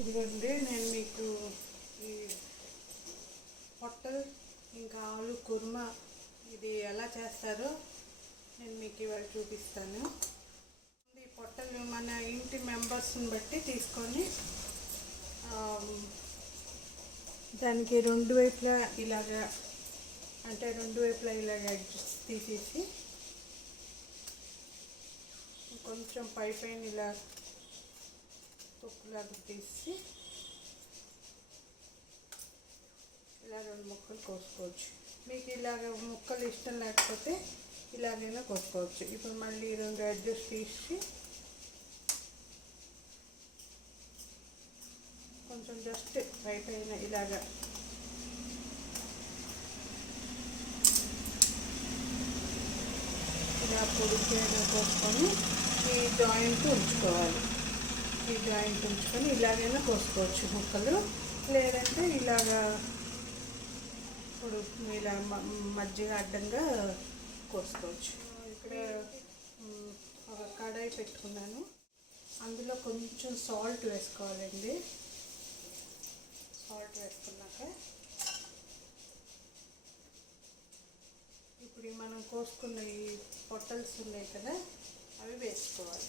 ఇదిగోండి నేను మీకు ఈ పొట్టలు ఇంకా ఆలు కుర్మా ఇది ఎలా చేస్తారో నేను మీకు ఇవాళ చూపిస్తాను. ఈ పొట్టలు మన ఇంటి మెంబర్స్ని బట్టి తీసుకొని దానికి రెండు వైపులా ఇలాగా తీసేసి కొంచెం పైన ఇలా తొక్కులాగా తీసి ఇలా రెండు ముక్కలు కోసుకోవచ్చు. మీకు ఇలాగ ముక్కలు ఇష్టం లేకపోతే ఇలాగైనా కోసుకోవచ్చు. ఇప్పుడు మళ్ళీ రెండు ఎడ్జెస్ తీసి కొంచెం జస్ట్ పైన ఇలాగా ఇలా పొడిగా కోసుకొని ఈ జాయింట్ ఉంచుకోవాలి. ఇలాగైనా కోసుకోవచ్చు ముక్కలు, లేదంటే ఇలాగా ఇప్పుడు ఇలా మధ్యగా అడ్డంగా కోసుకోవచ్చు. ఇక్కడ ఒక కడాయి పెట్టుకున్నాను, అందులో కొంచెం సాల్ట్ వేసుకోవాలండి. సాల్ట్ వేసుకున్నాక ఇప్పుడు మనం కోసుకున్న ఈ పొట్టల్స్ ఉన్నాయి కదా, అవి వేసుకోవాలి.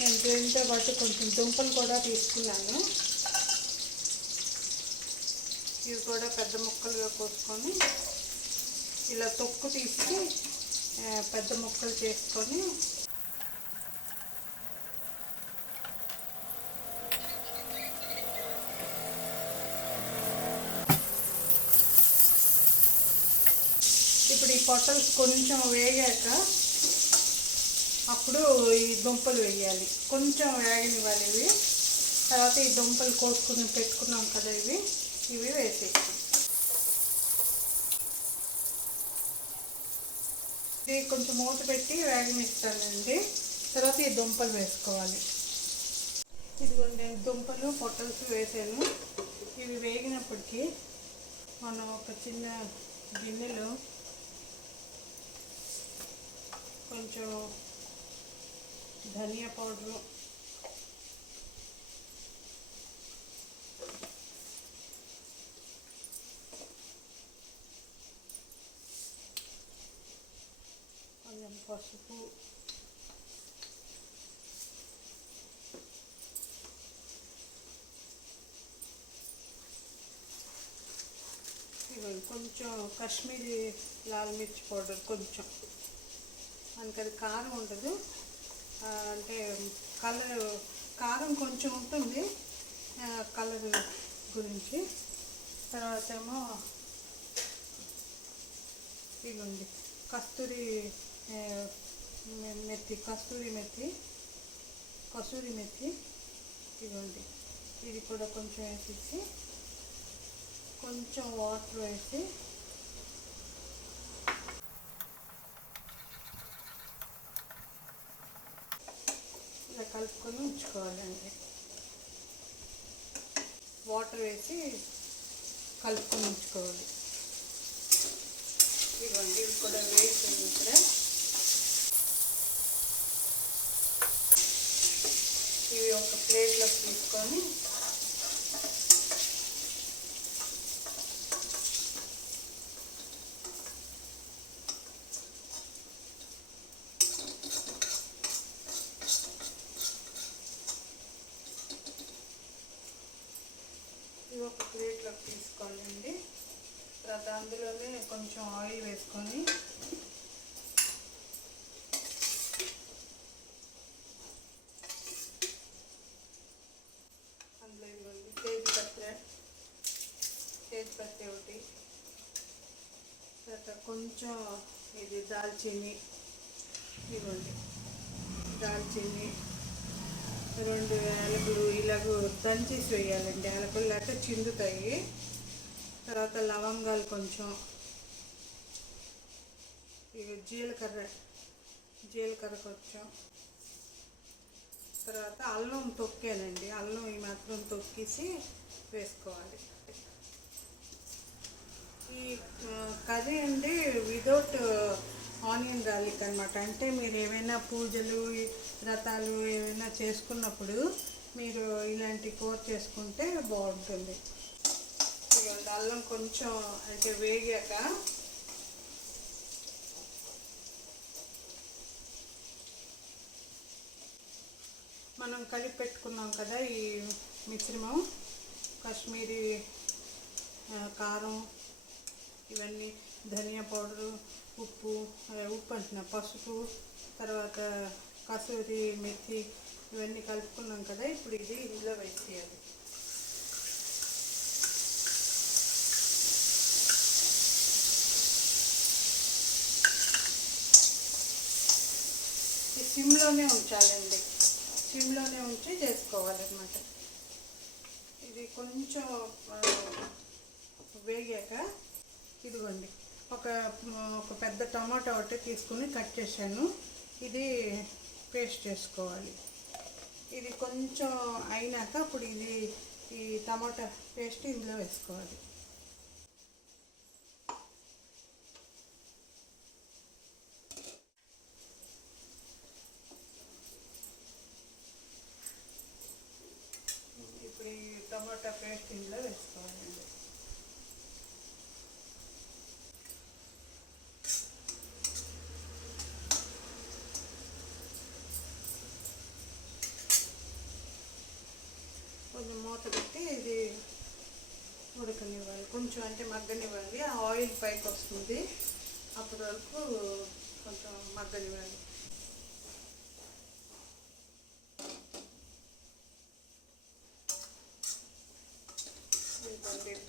నేను దీంతో పాటు కొంచెం దుంపలు కూడా తీసుకున్నాను. ఇవి కూడా పెద్ద ముక్కలుగా కోసుకొని ఇలా తొక్కు తీసి పెద్ద ముక్కలు చేసుకొని ఇప్పుడు ఈ పొట్టల్స్ కొంచెం వేగాక అప్పుడు ఈ దుంపలు వేయాలి. కొంచెం వేగనివ్వాలి ఇవి. తర్వాత ఈ దుంపలు కోసుకుని పెట్టుకున్నాం కదా, ఇవి వేసేసి ఇది కొంచెం మూత పెట్టి వేగనిస్తానండి. తర్వాత ఈ దుంపలు వేసుకోవాలి. ఇదిగోండి నేను దుంపలు పొట్టల్స్ వేసాను. ఇవి వేగినప్పటికీ మనం ఒక చిన్న గిన్నెలో కొంచెం ధనియా పౌడరు, కొంచెం పసుపు, కొంచెం కాశ్మీరీ లాల్ మిర్చి పౌడర్, కొంచెం మనకి అది కారం ఉండదు, అంటే కారం కొంచెం ఉంటుంది కలర్ గురించి. తర్వాత ఏమో ఇవ్వండి కస్తూరి మెథి ఇవ్వండి. ఇది కూడా కొంచెం వేసేసి కొంచెం వాటర్ వేసి ఇలా కలుపుకొని ఉంచుకోవాలండి. వాటర్ వేసి కలుపుకొని ఉంచుకోవాలి. ఇవ్వండి ఇవి కూడా వేస్తుంది. ఇక్కడ ఇవి ఒక ప్లేట్లో తీసుకొని ఒక ప్లేట్లోకి తీసుకోవాలండి. తర్వాత అందులోనే కొంచెం ఆయిల్ వేసుకొని అందులో ఇవ్వండి తేజ్పత్తి ఒకటి, తర్వాత కొంచెం ఇది దాల్చిని ఇవ్వండి, దాల్చిని 2 యాలకులు ఇలాగ దంచేసి వేయాలండి. యాలకులు లేక చిందుతాయి. తర్వాత లవంగాలు కొంచెం, ఇవి జీలకర్ర కొంచెం, తర్వాత అల్లం తొక్కానండి. అల్లం ఈ మాత్రం తొక్కేసి వేసుకోవాలి. ఈ కర్రీ అండి వితౌట్ ఆనియన్ గార్లిక్ అనమాట. అంటే మీరు ఏవైనా పూజలు వ్రతాలు ఏమైనా చేసుకున్నప్పుడు మీరు ఇలాంటి కూర చేసుకుంటే బాగుంటుంది. అల్లం కొంచెం అంటే వేగాక మనం కలిపి పెట్టుకున్నాం కదా ఈ మిశ్రమం, కాశ్మీరీ కారం, ఇవన్నీ ధనియా పౌడరు, ఉప్పు అంటున్నా పసుపు, తర్వాత కసూరి మెథి ఇవన్నీ కలుపుకున్నాం కదా. ఇప్పుడు ఇది ఇందులో వేసేయాలి. సిమ్లోనే ఉంచాలండి, సిమ్లోనే ఉంచి చేసుకోవాలన్నమాట. ఇది కొంచెం వేగాక ఇదిగోండి ఒక పెద్ద టమాటా ఒకటి తీసుకుని కట్ చేశాను. ఇది పేస్ట్ చేసుకోవాలి. ఇది కొంచెం అయినాక ఇప్పుడు ఈ టమాటా పేస్ట్ ఇందులో వేసుకోవాలి. ఇప్పుడు ఈ టమాటా పేస్ట్ ఇందులో వేసుకోవాలండి. కొంచెం మూత పెట్టి ఇది ఉడకనివ్వాలి, కొంచెం అంటే మగ్గనివ్వాలి. ఆ ఆయిల్ పైకి వస్తుంది, అప్పటి వరకు కొంచెం మగ్గనివ్వాలి.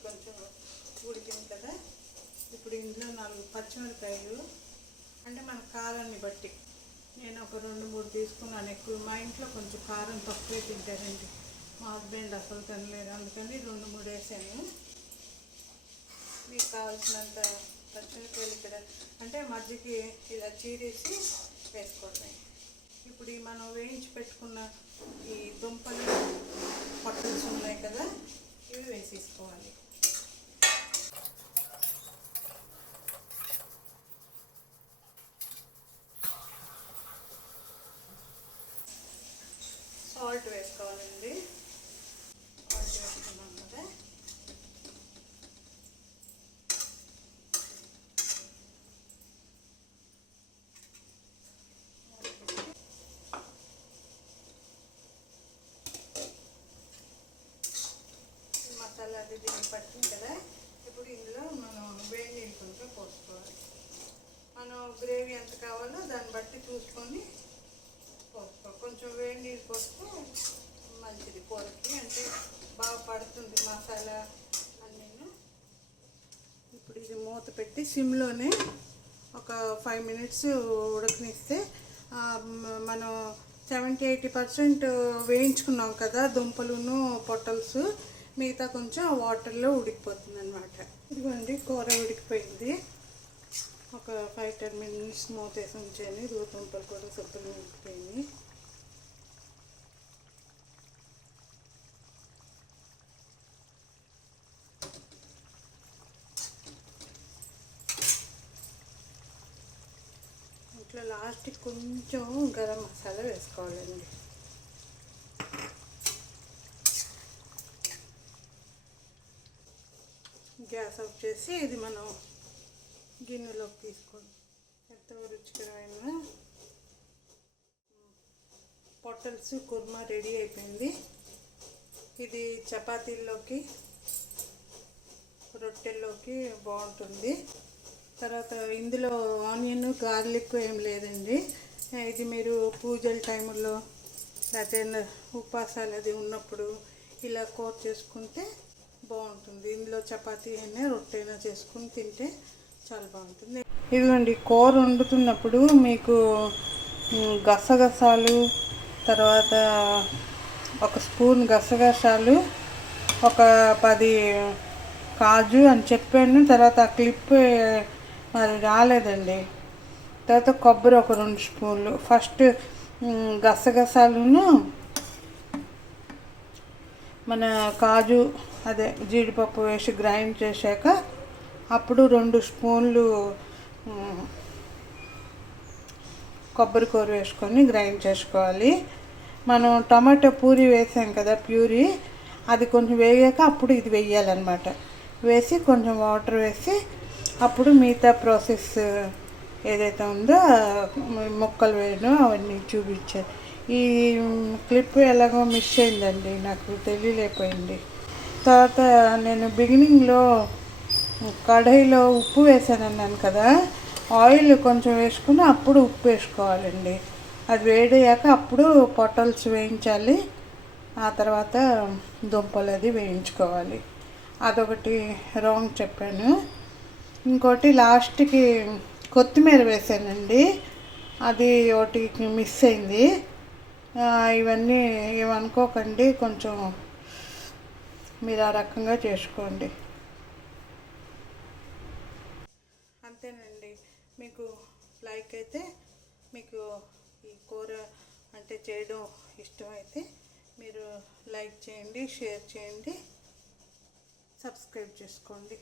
కొంచెం ఉడికింది కదా. ఇప్పుడు ఇందులో 4 పచ్చిమిరపకాయలు, అంటే మన కారాన్ని బట్టి నేను ఒక 2-3 తీసుకున్నాను. ఎక్కువ మా ఇంట్లో కొంచెం కారం తక్కువే తింటారండి, మా హస్బెండ్ అసలు తినలేదు, అందుకని 2-3 వేసాను. మీకు కావాల్సినంత పచ్చిమిరపకాయలు ఇక్కడ అంటే మధ్యకి ఇలా చీరేసి వేసుకోవడమే. ఇప్పుడు మనం వేయించి పెట్టుకున్న ఈ దుంపలు పొట్టల్స్ ఉన్నాయి కదా, ఇవి వేసేసుకోవాలి. సాల్ట్ వేసుకోవాలండి. సాల్ట్ వేసుకున్నాం కదా. మసాలా అది దీన్ని పట్టింది కదా. ఇప్పుడు ఇందులో మనం వేడి నీళ్ళు కొంచెం పోసుకోవాలి. మనం గ్రేవీ ఎంత కావాలో దాన్ని బట్టి చూసుకొని పోసుకో. కొంచెం వేడి నీళ్ళు పోస్తే మంచిది కూరకి, అంటే బాగా పడుతుంది మసాలా అన్నీ. ఇప్పుడు ఇది మూత పెట్టి సిమ్లోనే ఒక 5 మినిట్స్ ఉడకనిస్తే మనం 70-80% వేయించుకున్నాం కదా దుంపలును పొట్టల్స్, మిగతా కొంచెం వాటర్లో ఉడికిపోతుంది అనమాట. ఇదిగోండి కూర ఉడికిపోయింది. ఒక 5-10 మినిట్స్ మూత వేసి ఉంచాను. దుంపలు కూడా శుభ్రంగా ఉడికిపోయింది. ఇట్లా లాస్ట్కి కొంచెం గరం మసాలా వేసుకోవాలండి. గ్యాస్ ఆఫ్ చేసి ఇది మనం గిన్నెలోకి తీసుకోండి. ఎంతో రుచికరమైన పొట్టల్స్ కుర్మా రెడీ అయిపోయింది. ఇది చపాతీల్లోకి రొట్టెల్లోకి బాగుంటుంది. తర్వాత ఇందులో ఆనియన్ గార్లిక్ ఏం లేదండి. ఇది మీరు పూజల టైంలో లేకపోతే ఉపవాసాలు అది ఉన్నప్పుడు ఇలా కూర చేసుకుంటే బాగుంటుంది. ఇందులో చపాతీ అయినా రొట్టె అయినా చేసుకుని తింటే చాలా బాగుంటుంది. ఇదిగోండి కూర వండుతున్నప్పుడు మీకు గసగసాలు, తర్వాత 1 స్పూన్ గసగసాలు, ఒక 10 కాజు అని చెప్పాను. తర్వాత ఆ క్లిప్ మరి రాలేదండి. తర్వాత కొబ్బరి ఒక 2 స్పూన్లు. ఫస్ట్ గసగసాలను మన కాజు అదే జీడిపప్పు వేసి గ్రైండ్ చేశాక అప్పుడు 2 స్పూన్లు కొబ్బరి కూర వేసుకొని గ్రైండ్ చేసుకోవాలి. మనం టమాటో పూరి వేసాం కదా, ప్యూరీ అది కొంచెం వేగాక అప్పుడు ఇది వేయాలన్నమాట. వేసి కొంచెం వాటర్ వేసి అప్పుడు మిగతా ప్రాసెస్ ఏదైతే ఉందో ముక్కలు వేయడం అవన్నీ చూపించాను. ఈ క్లిప్ ఎలాగో మిస్ అయిందండి, నాకు తెలియలేకపోయింది. తర్వాత నేను బిగినింగ్లో కడాయిలో ఉప్పు వేసానన్నాను కదా, ఆయిల్ కొంచెం వేసుకుని అప్పుడు ఉప్పు వేసుకోవాలండి. అది వేడయ్యాక అప్పుడు పొటల్స్ వేయించాలి, ఆ తర్వాత దుంపలు అది వేయించుకోవాలి. అదొకటి రాంగ్ చెప్పాను. ఇంకోటి లాస్ట్కి కొత్తిమీర వేసానండి, అది ఒకటి మిస్ అయింది. ఇవన్నీ ఏమనుకోకండి, కొంచెం మీరు ఆ రకంగా చేసుకోండి. అంతేనండి. మీకు లైక్ అయితే, మీకు ఈ కూర అంటే చేయడం ఇష్టమైతే మీరు లైక్ చేయండి, షేర్ చేయండి, సబ్స్క్రైబ్ చేసుకోండి.